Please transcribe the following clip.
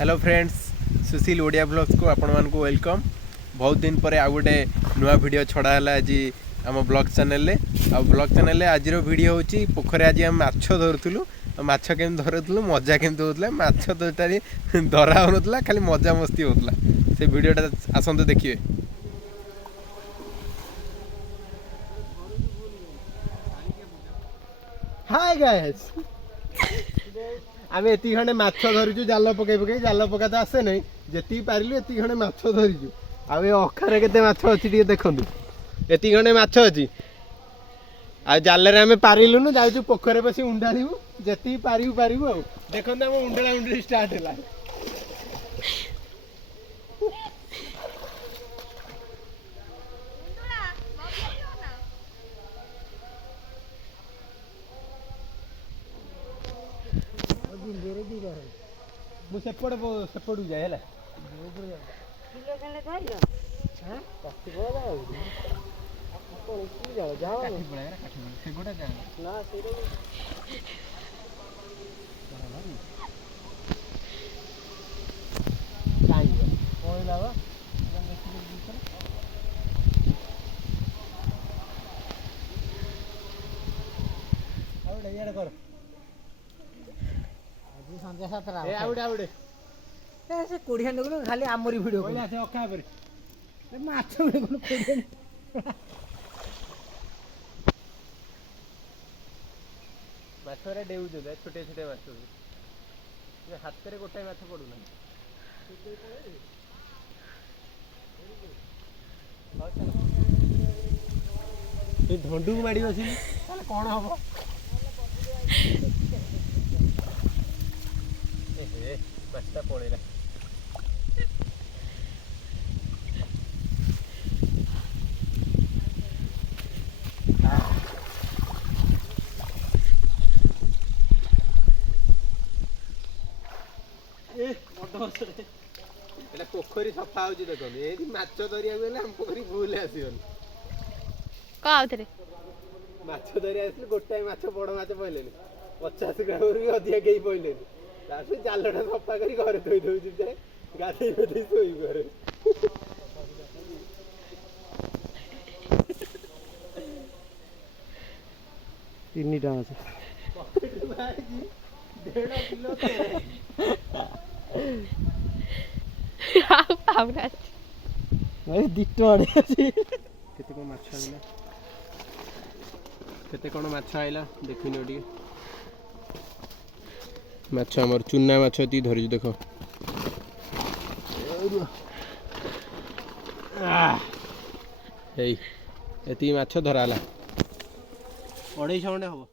Hello friends सुशील Odia blogs को आपण मान को वेलकम। बहुत दिन पर आ गोटे नुआ वीडियो छड़ा है आज आम ब्लॉग चैनल रे। आ ब्लॉग चैनल आज वीडियो होची पोखरे आज हम माछ धरुलु। माछ केम धरुलु मजा केमती होतला माछ तोटारी धरा होनतला खाली मजा मस्ती होतला। से वीडियोटा आसंतु देखिए। हाय गाइस आम एति खंडे माछ धरिचु जाल पकई पकई जाल पका तो आसे नहीं जी पारिलु एति खंडे माछ धरिचु। आ अखारे केते माछ अछि टिके देखंतु एति खंडे माछ अछि। आ जाल रे आमे पारिलुनु जाउचु पोखरे बसी उंडालिबु जेति पारिबु पारिबु। आ देखंतु हम उंडला उंडली स्टार्ट होला। सेपड़ जाए है किलो खंडे धरियो हां कति बड़ जाओ जाओ काठी पड़ा रे काठी से गोटा जा ना सेरे काई कोई लावा आवडे येड कर संजय सातरा ए आवडे आवडे ए से कोडिया नगलो खाली आमरी वीडियो कोइला से अखा पर ए माछ में कोन कोडिया माछ रे देउ जो छोटे छोटे माछ ये हाथ रे गोटाई माछ पडु ना ए ढंडू माडी बसी ताले कोन हबो माछटा पड़ेगा पोखरी सफा हो देखो माछ धरिया हम पोखरी भूल आसबन माछ धरिया गोटाए माछ बड़ माछ पड़े 50 ग्राम भी अधिक कहीं पड़े जालटा सफा कर घर थोई दौर जाए गाधे गाधे शोई घर तीन केते कोन माछ आइला देखिनो टिके माछ हमर चुन्ना माछ ती धरि देखो एई एती माछ धराला 250 खंडे हबो।